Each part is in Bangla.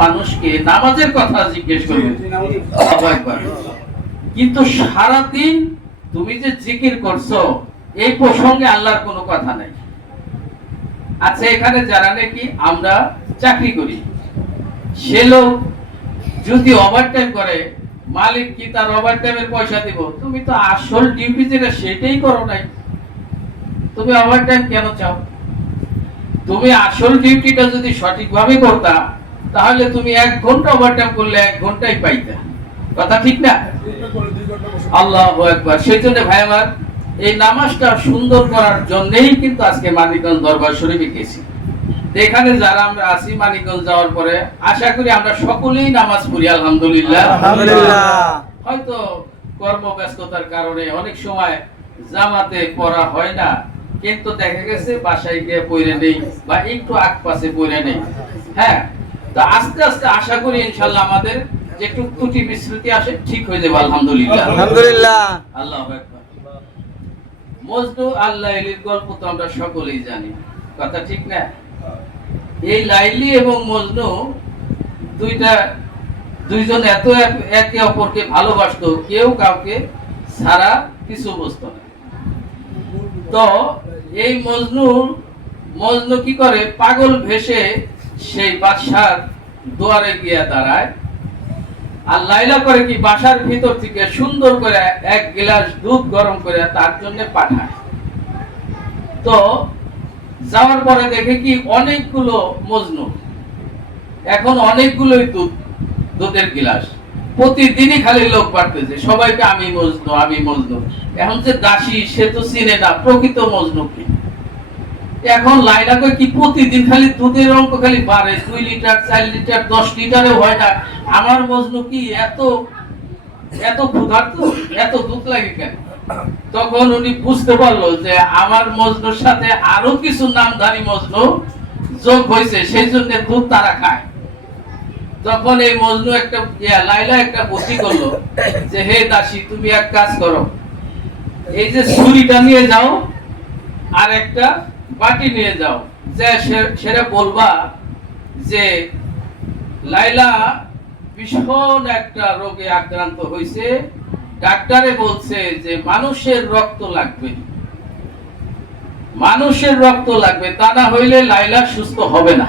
মানুষকে নামাজের কথা জিজ্ঞেস করবে, কিন্তু সারাদিন তুমি যে জিকির করছো এই প্রসঙ্গে আল্লাহর কোনো কথা নাই। আচ্ছা, এখানে যারা নাকি আমরা চাকরি করি, সে লোক যদি ওভারটাইম করে, মালিক কি তার ওভারটাইমের পয়সা দিব? তুমি তো আসল ডিউটি যেটা সেটাই করো নাই, তুমি ওভারটাইম কেন চাও? তুমি আসল ডিউটিটা যদি সঠিকভাবে করতা তাহলে তুমি 1 ঘন্টা ওভারটাইম করলে 1 ঘন্টাই পাইতা। কথা ঠিক না? আল্লাহু আকবার। সেজন্য ভাই আমার, এই নামাজটা সুন্দর করার জন্যই কিন্তু আজকে মানিকগঞ্জ দরবার শরীফে গেছি। এখানে যারা আমরা আছি মানিকগঞ্জ যাওয়ার পরে আশা করি আমরা সকলেই নামাজ পড়ি আলহামদুলিল্লাহ। হয়তো কর্মব্যস্ততার কারণে অনেক সময় জামাতে পড়া হয় না, কিন্তু দেখা গেছে বাসায় গিয়ে পড়ে নেই বা একটু আগপাশে পড়ে নেই। হ্যাঁ, তো আস্তে আস্তে আশা করি ইনশাআল্লাহ আমাদের যে একটু ত্রুটি বিস্মৃতি আসে ঠিক হয়ে যাবে আলহামদুলিল্লাহ। আলহামদুলিল্লাহ। আল্লাহু আকবার। মজনু আর লাইলির গল্প তো আমরা সকলেই জানি, কথা ঠিক না? এই লাইলি এবং মজনু দুইজন এত একে অপরকে ভালোবাসতো, কেউ কাউকে ছাড়া কিছু বুঝতো না। তো এই মজনু কি করে, পাগল ভেসে সেই বাদশার দুয়ারে গিয়ে দাঁড়ায়, আর লাইলা করে কি বাসার ভিতর থেকে সুন্দর করে 1 গ্লাস দুধ গরম করে তার জন্য পাঠায়। তো যাওয়ার পরে দেখে কি অনেকগুলো মজনু, এখন অনেকগুলোই দুধের গ্লাস, প্রতিদিনই খালি লোক বাড়তেছে, সবাইকে আমি মজনু। এখন যে দাসী সে তো চিনে না প্রকৃত মজনু কি। এখন লাইলা কই কি প্রতিদিন খালি দুধের অঙ্ক খালি বাড়ে, 2 লিটার 4 লিটার 10 লিটারে হয় না, আমার মজনু কি এত ক্ষুধার্ত, এত দুধ লাগে কেন? তখন উনি বুঝতে পারলো যে আমার মজনুর সাথে আরো কিছু নামধারী মজনু যোগ হয়েছে, সেই জন্য দুধ তারা খায়। তখন এই মজনু লাইলা একটা বুদ্ধি করলো যে হে দাসী, তুমি এক কাজ করো, এই যে ছুরিটা নিয়ে যাও আর একটা বাটি নিয়ে যাও, যে সেটা বলবা যে লাইলা ভীষণ একটা রোগে আক্রান্ত হয়েছে, ডাক্তারে বলছে যে মানুষের রক্ত লাগবে, তা না হইলে লাইলা সুস্থ হবে না।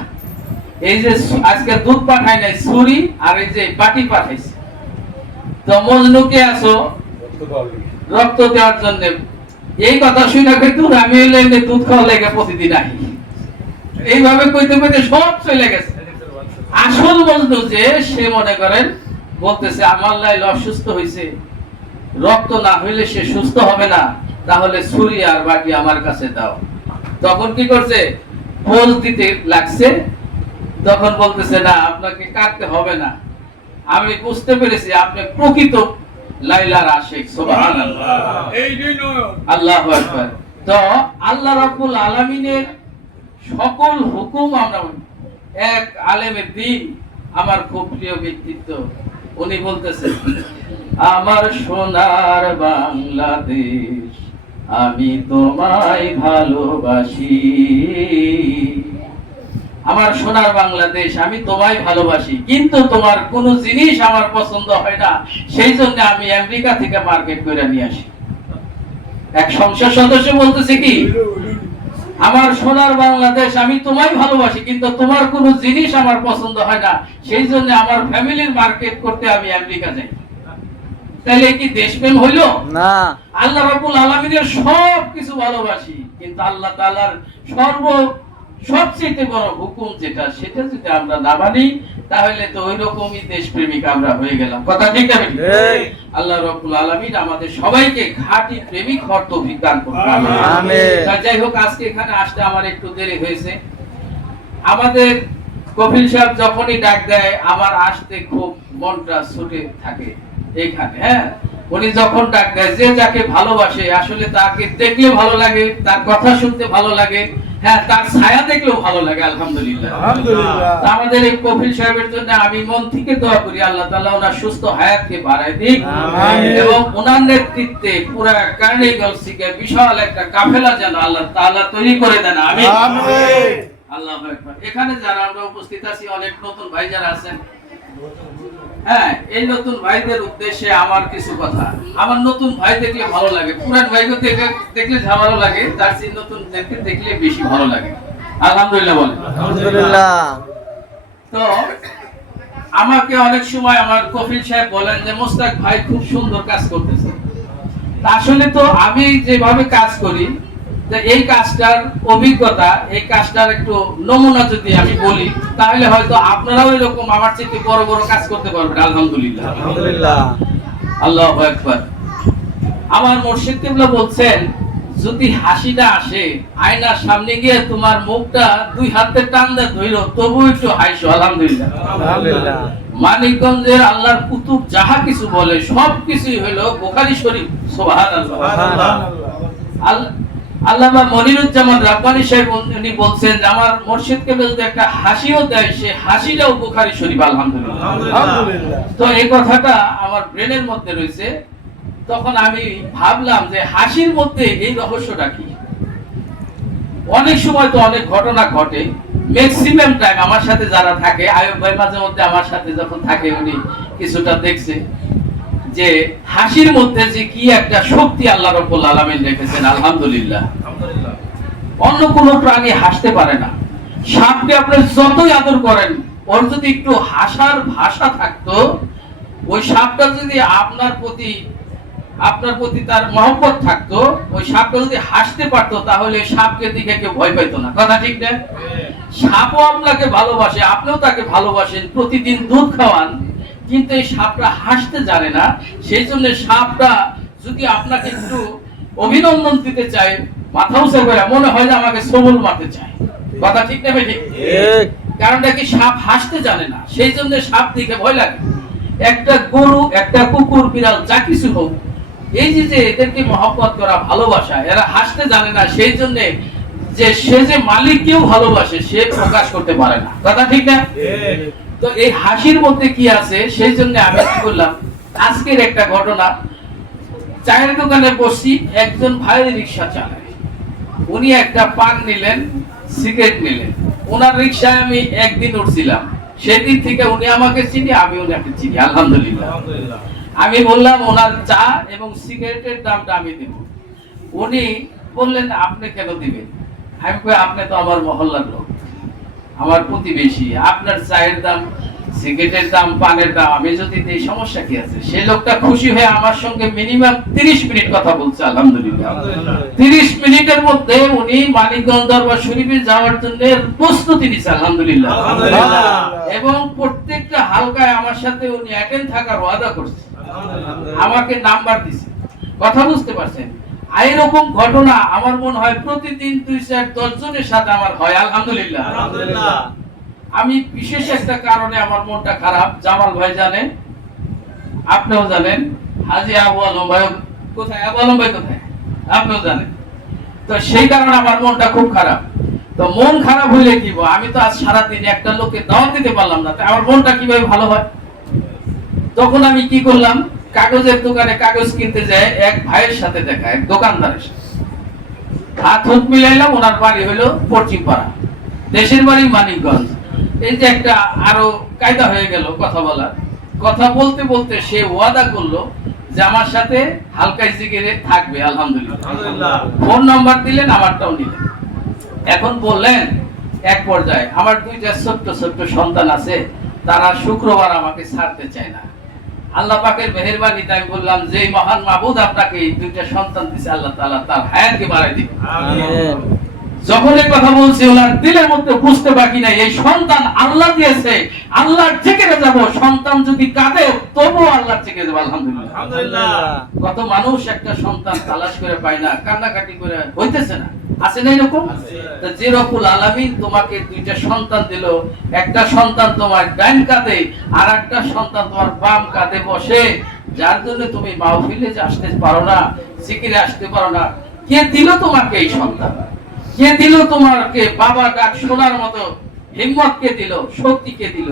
এই যে আজকে দুধ পাঠায় নাই, ছুরি আর এই যে বাটি পাঠাইছে। তো মজনুকে আসো রক্ত দেওয়ার জন্য। এই কথা শুনে কিন্তু আমি হইলে দুধ খাওয়া লেগে প্রতিদিন আহি, এইভাবে কইতে কইতে সব চলে গেছে। আসল মজনু যে সে মনে করেন বলতেছে আমার লাইলা অসুস্থ হয়েছে, রক্ত না হইলে সে সুস্থ হবে না, তাহলে ছুরি আর বাটি আমার কাছে দাও। তখন কি করছে, পোজ দিতে লাগছে। তখন বলতেছে না, আপনাকে কাটতে হবে না, আমি বুঝতে পেরেছি আপনি প্রকৃত লাইলার আশিক। সুবহানাল্লাহ, আল্লাহু আকবার। তো আল্লাহ রাব্বুল আলামিনের সকল হুকুম আমরা, এক আলেমের দিন আমার খুব প্রিয় ব্যক্তিত্ব, উনি বলতেছেন আমার সোনার বাংলাদেশ আমি তোমায় ভালোবাসি, আমার সোনার বাংলাদেশ আমি তোমায় ভালোবাসি, কিন্তু তোমার কোন জিনিস আমার পছন্দ হয় না, সেই জন্য আমি আমেরিকা থেকে মার্কেট করে নিয়ে আসি। এক সংসদ সদস্য বলতেছে কি, আমার সোনার বাংলাদেশ আমি তোমায় ভালোবাসি, কিন্তু তোমার কোন জিনিস আমার পছন্দ হয় না, সেই জন্য আমার ফ্যামিলির মার্কেট করতে আমি আমেরিকা যাই। তাহলে কি দেশপ্রেম হইল না? আল্লাহ রাব্বুল আলামিনের সব কিছু ভালোবাসি, কিন্তু আল্লাহ তাআলার সবচেয়ে বড় হুকুম যেটা, সেটা যদি আমরা না মানি তাহলে তো ওই রকমই দেশপ্রেমিক আমরা হয়ে গেলাম। কথা ঠিক না? আল্লাহ রাব্বুল আলামিন আমাদের সবাইকে খাঁটি প্রেমিক হওয়ার তৌফিক দান করুন, আমিন। যাই হোক, আজকে এখানে আসতে আমার একটু দেরি হয়েছে। আমাদের কপিল সাহেব যখনই ডাক দেয় আমার আসতে খুব মনটা ছুটে থাকে এইখানে। হ্যাঁ, উনি যখন ডাক দেয়, যে যাকে ভালোবাসে আসলে তাকে দেখলে ভালো লাগে, তার কথা শুনতে ভালো লাগে, হ্যাঁ, তার ছায়া দেখলেও ভালো লাগে। আলহামদুলিল্লাহ। আমাদের এই কপিল সাহেবের জন্য আমি মন থেকে দোয়া করি, আল্লাহ তাআলা ওনার সুস্থ হায়াতকে বাড়ায় দিক, এবং ওনার নেতৃত্বে পুরো কার্নিগঞ্জ থেকে বিশাল একটা কাফেলা যেন আল্লাহ তাআলা তৈরি করে দেন। আমিন। আল্লাহু আকবার। এখানে যারা আমরা উপস্থিত আছি, অনেক নতুন ভাই যারা আছেন, হ্যাঁ, এই নতুন ভাইদের উদ্দেশ্যে আমার কিছু কথা। আমার নতুন ভাই দেখলে ভালো লাগে, পুরান ভাইকে দেখলে ভালো লাগে, তার চেয়ে নতুন দেখলে বেশি ভালো লাগে। আলহামদুলিল্লাহ বলেন। আলহামদুলিল্লাহ। তো আমাকে অনেক সময় আমার কফিল সাহেব বলেন যে মোস্তাক ভাই খুব সুন্দর কাজ করতেছে। আসলে তো আমি যেভাবে কাজ করি, এই কাজটার অভিজ্ঞতা, এই কাজটার একটু নমুনা যদি আমি বলি, তাহলে হয়তো আপনারাও এরকম আমার চেয়ে বড় বড় কাজ করতে পারবেন। আলহামদুলিল্লাহ, আলহামদুলিল্লাহ, আল্লাহু আকবার। আমার মুর্শিদ কিবলা বলছেন, যদি হাসিটা আসে, আয়নার সামনে গিয়ে তোমার মুখটা দুই হাতে টান দিয়ে ধইরো, তবু একটু হাসো। আলহামদুলিল্লাহ, আলহামদুলিল্লাহ। মানিকগঞ্জের আল্লাহর কুতুব যাহা কিছু বলে সব কিছুই হলো বুখারী শরীফ। সুবহানাল্লাহ। আল্লামা মনিরুজ্জামান রাব্বানী সাহেব উনি বলছেন যে আমার মুর্শিদকে যদি একটা হাসিও দেয়, সে হাসিটাও বুখারী শরীফ। আলহামদুলিল্লাহ, আলহামদুলিল্লাহ। তো এই কথাটা আমার ব্রেনের মধ্যে রয়েছে। তখন আমি ভাবলাম যে হাসির মধ্যে এই রহস্যটা কি। অনেক সময় তো অনেক ঘটনা ঘটে, ম্যাক্সিমাম টাইম আমার সাথে যারা থাকে, আয়ুব ভাই মাঝে মধ্যে আমার সাথে যখন থাকে, উনি কিছুটা দেখছে যে হাসির মধ্যে যে কি একটা শক্তি আল্লাহ রাব্বুল আলামিন রেখেছেন। আলহামদুলিল্লাহ, অন্য কোনো প্রাণী হাসতে পারে না। সাপকে আপনি যতই আদর করেন, ওর যদি একটু হাসার ভাষা থাকতো, ওই সাপটা যদি আপনার প্রতি তার মহব্বত থাকতো, ওই সাপটা যদি হাসতে পারতো, তাহলে সাপকে দিকে কেউ ভয় পাইতো না। কথা ঠিক না? সাপও আপনাকে ভালোবাসে, আপনিও তাকে ভালোবাসেন, প্রতিদিন দুধ খাওয়ান, কিন্তু এই সাপটা হাসতে জানে না। সেই জন্য সাপটা যদি আপনাকে একটু অভিনন্দন দিতে চায়, মাথা উঁচু করে, মনে হয় যে আমাকে সবল মারতে চায়। কথা ঠিক না? ঠিক। কারণটা কি, সাপ হাসতে জানে না, সেই জন্য সাপ দিকে ভয় লাগে। একটা গরু, একটা কুকুর, বিড়াল, যা কিছু হোক, এই যে এদেরকে মহব্বত করা, ভালোবাসা, এরা হাসতে জানে না, সেই জন্য যে সে যে মালিককেও ভালোবাসে, সে প্রকাশ করতে পারে না। কথা ঠিক না? তো এই হাসির মধ্যে কি আছে, সেই জন্য আমি কি করলাম, আজকের একটা ঘটনা। চায়ের দোকানে বসি, একজন ভাই রিক্সা চালায়, উনি একটা পান নিলেন, সিগারেট নিলেন। ওনার রিক্সায় আমি একদিন উঠছিলাম, সেদিন থেকে উনি আমাকে চিনি, আমি ওনাকে চিনি। আলহামদুলিল্লাহ। আমি বললাম ওনার চা এবং সিগারেটের দামটা আমি দেব। উনি বললেন আপনি কেন দিবেন? আমি কই আপনি তো আমার মহল্লার লোক, আমার প্রতিবেশী, আপনার চায়ের দাম, সিগারেটের দাম, পানের দাম আমি যদি দিই, সমস্যা কি আছে? সেই লোকটা খুশি হয়ে আমার সঙ্গে মিনিমাম 30 মিনিট কথা বলছে। আলহামদুলিল্লাহ, 30 মিনিটের মধ্যে উনি মানিকগঞ্জ দরবার শরীফে যাওয়ার জন্য প্রস্তুতি নিছে। আলহামদুলিল্লাহ, এবং প্রত্যেকটা হালকায় আমার সাথে উনি অ্যাটেন্ড থাকার ওয়াদা করছে, আমাকে নাম্বার দিছে। কথা বুঝতে পারছেন? এইরকম ঘটনা আমার মনে হয় প্রতিদিন 2-4-10 জনের সাথে আমার হয়। আলহামদুলিল্লাহ। আমি বিশেষ একটা কারণে আমার মনটা খারাপ, জামাল ভাই জানেন, আপনিও জানেন, হাজী আবু আলম ভাই কোথায়, আবু আলম ভাই কোথায়, আপনিও জানেন। তো সেই কারণে আমার মনটা খুব খারাপ। তো মন খারাপ হইলে কি, আমি তো আজ সারাদিন একটা লোককে দাওয়াত দিতে পারলাম না, আমার মনটা কিভাবে ভালো হয়? তখন আমি কি করলাম, কাগজের দোকানে কাগজ কিনতে যায়, এক ভাইয়ের সাথে দেখা, এক দোকানদারের সাথে হাত হুত মিলাইলাম। ওনার বাড়ি হলো পশ্চিমপাড়া, দেশের বাড়ি মানিকগঞ্জ। এই যে একটা আরো কায়দা হয়ে গেল কথা বলার। কথা বলতে বলতে সে ওয়াদা করলো যে আমার সাথে হালকায় জিগিরে থাকবে। আলহামদুলিল্লাহ। ফোন নাম্বার দিলেন, আমারটাও নিলেন। এখন বললেন এক পর্যায়ে আমার 2টা ছোট্ট ছোট্ট সন্তান আছে, তারা শুক্রবার আমাকে ছাড়তে চায় না। আল্লাহ পাকের মেহেরবানিতে আমি বললাম যে মহান মাবুদ আপনাকে এই 2টা সন্তান দিয়েছে, আল্লাহ তাআলা তার হায়াতকে বাড়ায় দিবে। আমিন। যখন এই কথা বলছি, ওনার দিলের মধ্যে বুঝতে বাকি নাই, এই সন্তান আল্লাহ দিয়েছে, আল্লাহর থেকে যাব। সন্তান যদি কাঁদে, তবুও আল্লাহর থেকে যাব। আলহামদুলিল্লাহ, আলহামদুলিল্লাহ। কত মানুষ একটা সন্তান তালাশ করে পায় না, কান্নাকাটি করে হইতেছে না, আছে না এরকম? তো যে রব্বুল আলামিন তোমাকে 2টা সন্তান দিল, একটা সন্তান তোমার ডান কাঁধে, আর একটা সন্তান তোমার বাম কাঁধে বসে, যার জন্য তুমি মাহফিলে আসতে পারো না, জিকিরে আসতে পারো না, কে দিল তোমাকে এই সন্তান? কে দিল তোমাকে বাবা ডাক শোনার মতো হিম্মত? কে দিল? শক্তি কে দিল?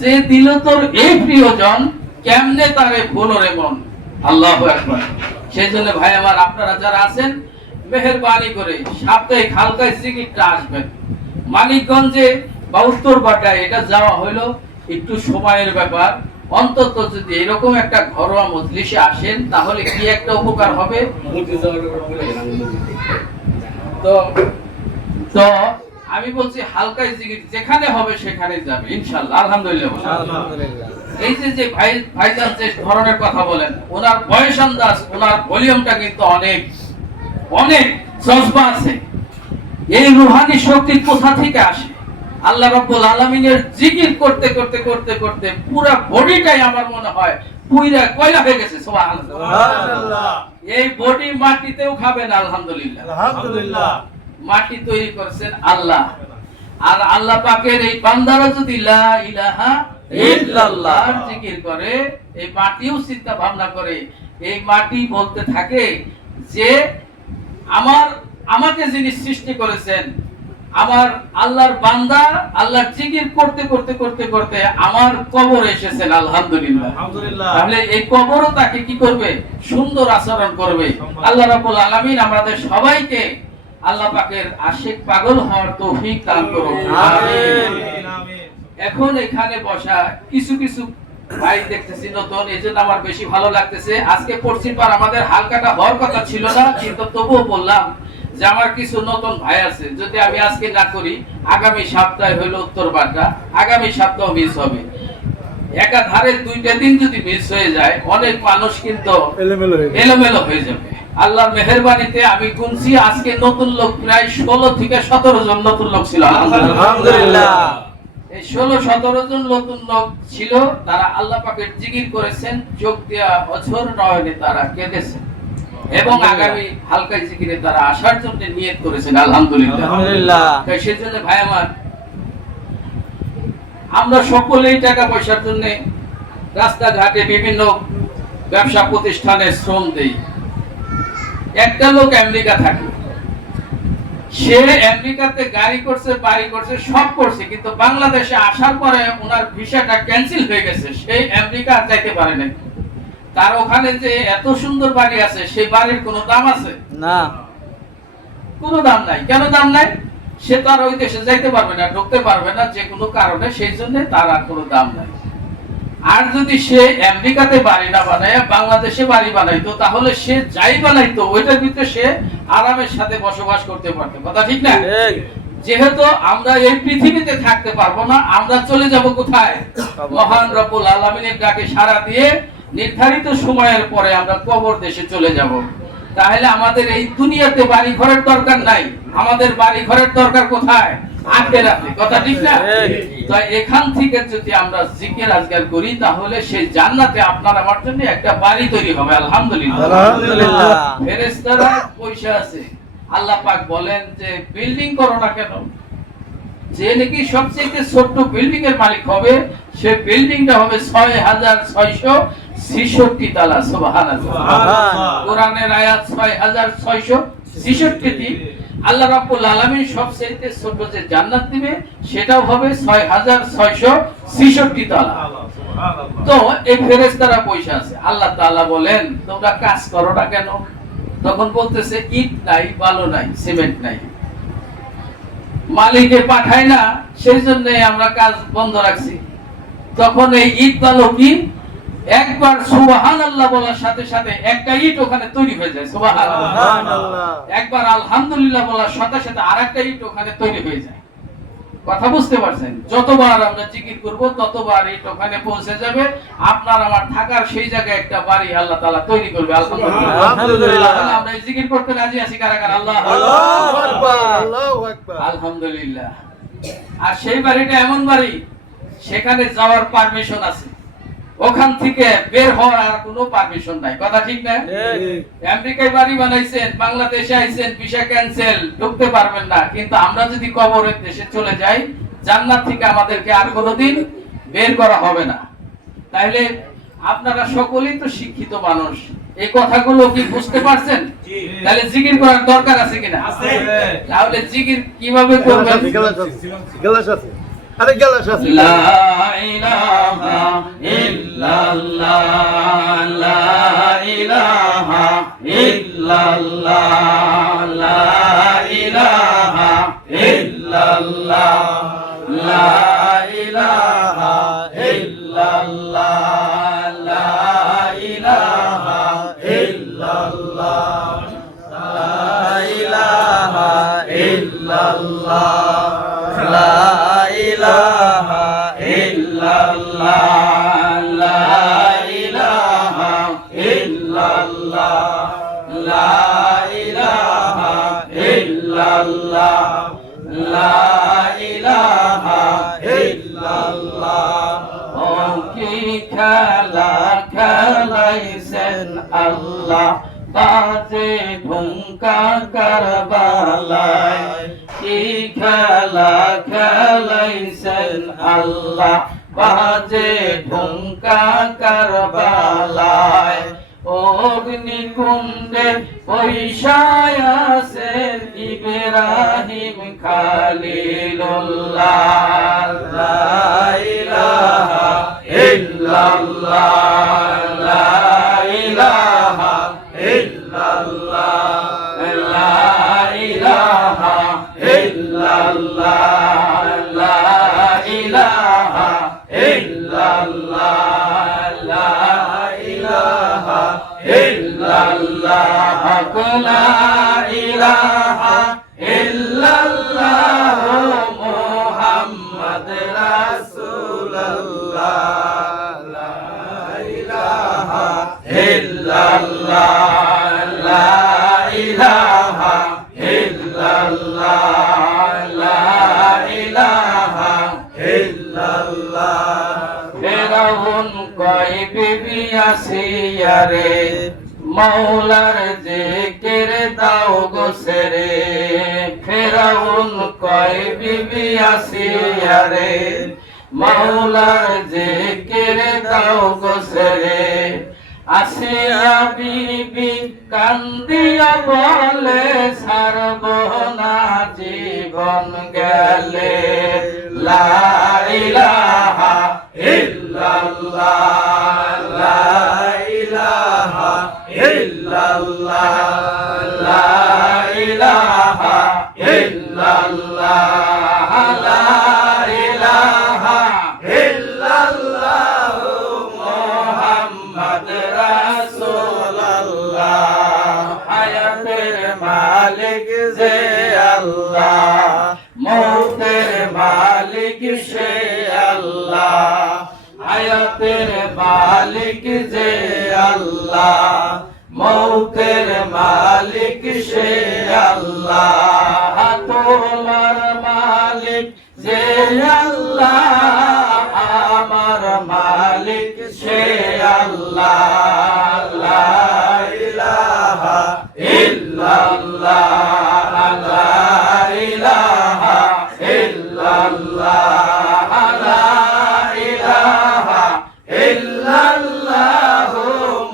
যে দিল তোর এই প্রিয়জন, কেমনে তারে ভুলো রে মন। আল্লাহু আকবার। সেই জন্য ভাই আমার, আপনারা যারা আছেন, মেহেরবানি করে সাপ্তাহিক হালকায় জিকিরটা আসবেন। মানিকগঞ্জে বা উত্তরপাড়ায় এটা যাওয়া হলো একটু সময়ের ব্যাপার। অন্তত যদি এরকম একটা ঘরোয়া মজলিসে আসেন তাহলে কি একটা উপকার হবে। তো তো আমি বলছি হালকা জিকির যেখানে হবে সেখানে যাবে ইনশাআল্লাহ। আলহামদুলিল্লাহ। আলহামদুলিল্লাহ। এই যে ভাইজান যে ধরনের কথা বলেন, ওনার বয়স আন্দাজ, ওনার ভলিউমটা কিন্তু অনেক অনেক জজবা আছে। এই রুহানি শক্তি কোথা থেকে আসে? আল্লাহ রাব্বুল আলামিনের জিকির করতে করতে করতে করতে পুরো বডিটাই আমার মনে হয় পুইরা কয়লা হয়ে গেছে। সুবহানাল্লাহ। সুবহানাল্লাহ। এই বডি মাটিতেও খাবে না। আলহামদুলিল্লাহ। আলহামদুলিল্লাহ। মাটি তৈরি করেছেন আল্লাহ। আর আল্লাহ পাকের এই বান্দারা যদি লা ইলাহা ইল্লাল্লাহ জিকির করে, এই মাটিও চিন্তা ভাবনা করে, এই মাটি বলতে থাকে যে আমাকে যিনি সৃষ্টি করেছেন, আমার আল্লাহর বান্দা আল্লাহর জিকির করতে করতে করতে করতে আমার কবর এসেছেন। আলহামদুলিল্লাহ। তাহলে এই কবরও তাকে কি করবে? সুন্দর আচরণ করবে। আল্লাহ রাব্বুল আলামিন আমাদের সবাইকে আল্লাহ পাকের আশিক পাগল হওয়ার তৌফিক দান করুন। আমিন। এখন এখানে বসা কিছু কিছু ভাই দেখতেছি নতুন, এজন্য আমার বেশি ভালো লাগতেছে। আজকে পশ্চিম পার আমাদের হালকাটা হওয়ার কথা ছিল না, কিন্তু তবুও বললাম যে আমার কিছু নতুন ভাই আছে, যদি আমি আজকে না করি আগামী সপ্তাহে হলো উত্তরপাড়া, আগামী সপ্তাহ মিস হবে। একাধারে দুইটা দিন যদি মিস হয়ে যায় অনেক মানুষ কিন্তু এলোমেলো হয়ে যাবে। আল্লাহর মেহেরবানিতে আমি গুনছি আজকে নতুন লোক প্রায় 16 থেকে 17 জন নতুন লোক ছিল। আলহামদুলিল্লাহ। এই 16-17 জন নতুন লোক ছিল, তারা আল্লাহ পাকের জিকির করেছেন, চোখ দিয়া অঝোর নয়নে তারা কেঁদেছেন এবং আগামী হালকা জিকিরে তারা আসার জন্য নিয়ত করেছেন। আলহামদুলিল্লাহ। আলহামদুলিল্লাহ। তাই সেজন্য ভাই আমার, আমরা সকলেই টাকা পয়সার জন্য রাস্তাঘাটে বিভিন্ন ব্যবসা প্রতিষ্ঠানে শ্রম দেই। একটা লোক আমেরিকা থাকে, সে আমেরিকাতে গাড়ি করছে, বাড়ি করছে, সব করছে, কিন্তু বাংলাদেশে আসার পরে ওনার ভিসাটা ক্যান্সেল হয়ে গেছে, সেই আমেরিকা আর যাইতে পারে না। তার ওখানে যে এত সুন্দর বাড়ি আছে, সেই বাড়ির কোনো দাম আছে? না, কোনো দাম নাই। কেন দাম নাই? সে তো আর ওই দেশে যাইতে পারবে না, ঢুকতে পারবে না যে কোনো কারণে, সেই জন্য তার আর কোনো দাম নাই। আর যদি সে আমেরিকাতে বাড়ি না বানায় বাংলাদেশে বাড়ি বানাইতো, তাহলে সে যাই বানাইতো ওইটার ভিতরে সে আরামের সাথে বসবাস করতে পারতো। কথা ঠিক না? যেহেতু আমরা এই পৃথিবীতে থাকতে পারবো না, আমরা চলে যাব কোথায়? মহান রব্বুল আলামিনের ডাকে সাড়া দিয়ে নির্ধারিত সময়ের পরে আমরা কবর দেশে চলে যাব। তাহলে আমাদের এই দুনিয়াতে বাড়ি ঘরের দরকার নাই, আমাদের বাড়ি ঘরের দরকার কোথায়? আখিরাতে। কথা ঠিক না? তো এখান থেকে যদি আমরা জিকির আজকাল করি তাহলে সেই জান্নাতে আপনার আমার জন্য একটা বাড়ি তৈরি হবে। আলহামদুলিল্লাহ। আলহামদুলিল্লাহ। ফেরেশতারা পয়সা আছে, আল্লাহ পাক বলেন যে বিল্ডিং করো না কেন? যে নাকি সবচেয়ে ছোট বিল্ডিং এর মালিক হবে, সে বিল্ডিংটা হবে 6666 তালা। সুবহানাল্লাহ। কোরআনের আয়াত 6666টি। আল্লাহ রাব্বুল আলামিন সবচেয়ে ছোট যে জান্নাত দিবে সেটাও হবে 6666 তালা। তো এই ফেরেশতারা পয়সা আছে, আল্লাহ তাআলা বলেন তোমরা কাজ করো না কেন? তখন বলতেছে ইট নাই, বালু নাই, সিমেন্ট নাই, মালিকে পাঠায় না, সেই জন্য আমরা কাজ বন্ধ রাখছি। তখন এই ইট বালু কি একবার সুবহানাল্লাহ বলার সাথে সাথে একটা ইট ওখানে তৈরি হয়ে যায়। সুবহানাল্লাহ। একবার আলহামদুলিল্লাহ বলার সাথে সাথে আরেকটা ইট ওখানে তৈরি হয়ে যায়। কথা বুঝতে পারছেন? যতবার আমরা জিকির করব ততবার ইট ওখানে পৌঁছে যাবে। আপনার আমার থাকার সেই জায়গায় একটা বাড়ি আল্লাহ তাআলা তৈরি করবে। আলহামদুলিল্লাহ। আমরা জিকির করতে রাজি আছি কারা কারা? আল্লাহু আকবার, আল্লাহু আকবার, আলহামদুলিল্লাহ। আর সেই বাড়িটা এমন বাড়ি, সেখানে যাওয়ার পারমিশন আছে, ওখান থেকে বের হওয়ার আর কোনো পারমিশন নাই। কথা ঠিক না? আমেরিকায় বাড়ি বানাইছেন, বাংলাদেশে আইছেন, ভিসা ক্যান্সেল, ঢুকতে পারবেন না। কিন্তু আমরা যদি কবরের দেশে চলে যাই, জান্নাত থেকে আমাদেরকে আর কোনোদিন বের করা হবে না। তাহলে আপনারা সকলেই তো শিক্ষিত মানুষ, এই কথাগুলো কি বুঝতে পারছেন? তাহলে জিকির করার দরকার আছে কিনা? তাহলে জিকির কিভাবে করবেন? লা ইলাহা ইল্লাল্লাহ, লা ইলাহা ইল্লাল্লাহ, লা ইলাহা ইল্লাল্লাহ, ইল্লাল্লাহ লা ইলাহা ইল্লাল্লাহ লা ইলাহা ইল্লাল্লাহ লা ইলাহা ইল্লাল্লাহ লা ইলাহা ইল্লাল্লাহ লা ইলাহা ইল্লাল্লাহ লা ইলাহা ইল্লাল্লাহ ও কি খেলা খেলাইছেন আল্লাহ বাজে ঢুমকা কারবালায় কি খেলা খেলাইছেন আল্লাহ বাজে ঢুমকা কারবালায় অগ্নিকুণ্ডে পয়সায় আছেন ইব্রাহিম খলিলুল্লাহ লা ইলাহা ইল্লাল্লাহ লা ইলাহা ইল্লাল্লাহ লা ইলাহা ইল্লাল্লাহ লা ইলাহা ইল্লাল্লাহ লা ইলাহা ইল্লাল্লাহ লা ইলাহা ইল্লাল্লাহ মুহাম্মদ রাসূলুল্লাহ লা ইলাহা ইল্লাল্লাহ লা ইলাহা ইল্লাল্লাহ লা ইলাহা ইল্লাল্লাহ ফেরাউন কয় বিবি আসিয়া রে মাওলার জিকির দাও গো সেরে ফেরাউন কয় বিবি আসিয়া রে মাওলার জিকির দাও গো সেরে আসিয়া বিবি কান্দিয়া বলে ছাড়ব না জীবন গেলে লা ইলাহা ইল্লাল্লাহ লা ইলাহা ইল্লাল্লাহ লা ইলাহা ইল্লাল্লাহ লা ইলাহা ইল্লাল্লাহ মুহাম্মদ রাসূলুল্লাহ হায়াতের মালিক যে আল্লাহ মৌতের মালিক সে আল্লাহ হায়াতের মালিক যে আল্লাহ মৌতের মালিক সে আল্লাহ তোমার মালিক যে আল্লাহ আমার মালিক সে আল্লাহ লা ইলাহা ইল্লাল্লাহ লা ইলাহা ইল্লাল্লাহ লা ইলাহা ইল্লাল্লাহ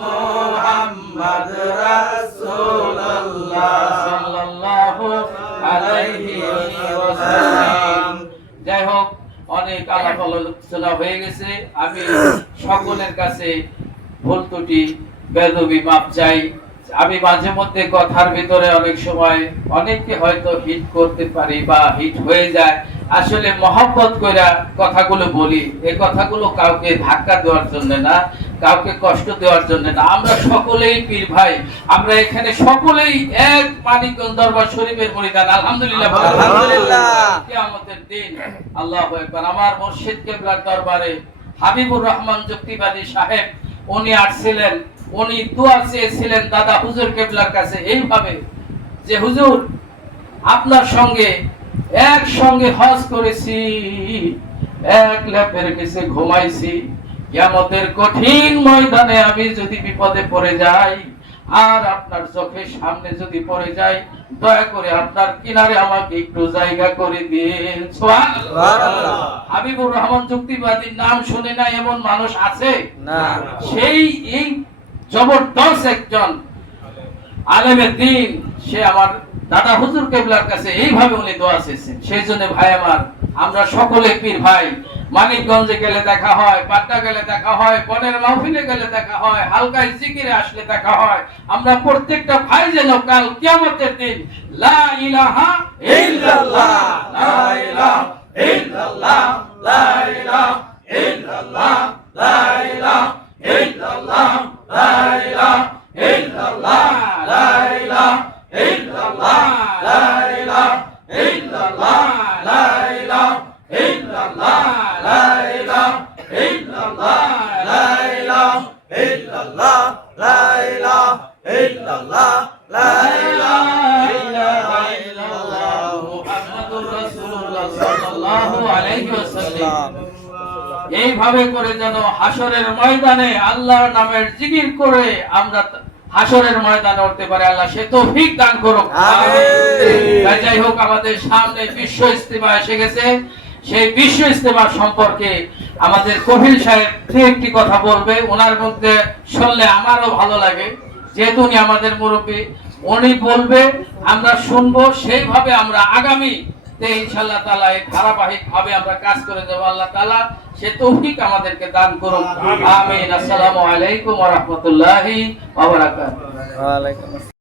মুহাম্মদ রাসূলুল্লাহ সাল্লাল্লাহু আলাইহি ওয়াসাল্লাম। যাই হোক, অনেক আলাপ আলোচনা হয়ে গেছে। আমি সকলের কাছে ভুল ত্রুটি বেদবি মাপ চাই। আমি মাঝে মধ্যে কথার ভিতরে অনেক সময় অনেককে হয়তো হিট করতে পারি বা হিট হয়ে যায়। আসলে মহব্বত কইরা কথাগুলো বলি। এই কথাগুলো কাউকে ধাক্কা দেওয়ার জন্য না, কাউকে কষ্ট দেওয়ার জন্য না। আমরা সকলেই পীর ভাই, আমরা এখানে সকলেই এক মানিকগঞ্জ দরবার শরীফের মুরিদান। আলহামদুলিল্লাহ, আলহামদুলিল্লাহ। কিয়ামতের দিন আল্লাহু আকবার। আমার মুর্শিদ কেবলার দরবারে হাবিবুর রহমান যুক্তিবাদী সাহেব উনি আসছিলেন, উনি দোয়া চেয়েছিলেন দাদা হুজুর কেবলার কাছে এইভাবে যে হুজুর আপনার সঙ্গে একসঙ্গে হজ করেছি, এক লেপের নিচে ঘুমাইছি, কিয়ামতের কঠিন ময়দানে আমি যদি বিপদে পড়ে যাই আর আপনার চোখের সামনে যদি পড়ে যাই, দয়া করে আপনার কিনারে আমাকে একটু জায়গা করে দিন। সুবহানাল্লাহ। হাবিবুর রহমান যুক্তিবাদীর নাম শুনে না এমন মানুষ আছে না। সেই এই জবরদস্ত একজন আলেমের দিন, সে আমার দাদা হুজুর কেবলার কাছে এইভাবে উনি দোয়া চেয়েছেন। সেই জন্য ভাই আমার, আমরা সকলে পীর ভাই। মানিকগঞ্জে গেলে দেখা হয়, পাটনা গেলে দেখা হয়, বনের মাহফিলে গেলে দেখা হয়, হালকায় জিকিরে আসলে দেখা হয়। আমরা প্রত্যেকটা ভাই যেন কাল কিয়ামতের দিন লা ইলাহা ইল্লাল্লাহ লা ইলাহা ইল্লাল্লাহ লা ইলাহা ইল্লাল্লাহ লা ইলাহা ইল্লাল্লাহ লা ইলাহা ইল্লাল্লাহ লা ইলাহা ইল্লাল্লাহ লা ইলাহা ইল্লাল্লাহ লা ইলাহা ইল্লাল্লাহ লা ইলাহা ইল্লাল্লাহ লা ইলাহা ইল্লাল্লাহ লা ইলাহা ইল্লাল্লাহ লা ইলাহা ইল্লাল্লাহ মুহাম্মাদুর রাসূলুল্লাহ সাল্লাল্লাহু আলাইহি ওয়াসাল্লাম। এইভাবে করে যেন হাসরের ময়দানে আল্লাহর নামের জিকির করে আমরা হাসরের ময়দানে উঠতে পারি, আল্লাহ সে তৌফিক দান করুক। আমিন। তাই যাই হোক, আমাদের সামনে বিশ্ব ইস্তেমা এসে গেছে। সেই বিশ্ব ইস্তেমা সম্পর্কে আমাদের কফিল সাহেব একটি কথা বলবে। ওনার মধ্যে শুনলে আমারও ভালো লাগে, যেহেতু উনি আমাদের মুরব্বী। উনি বলবে, আমরা শুনবো, সেইভাবে আমরা আগামী ইনশাআল্লাহ তাআলা এই ধারাবাহিক ভাবে আমরা কাজ করে যাব। আল্লাহ তাআলা সে তৌফিক আমাদেরকে দান করুন। আমিন। আসসালামু আলাইকুম ওয়া রাহমাতুল্লাহি ওয়া বারাকাতুহু। ওয়া আলাইকুম আসসালাম।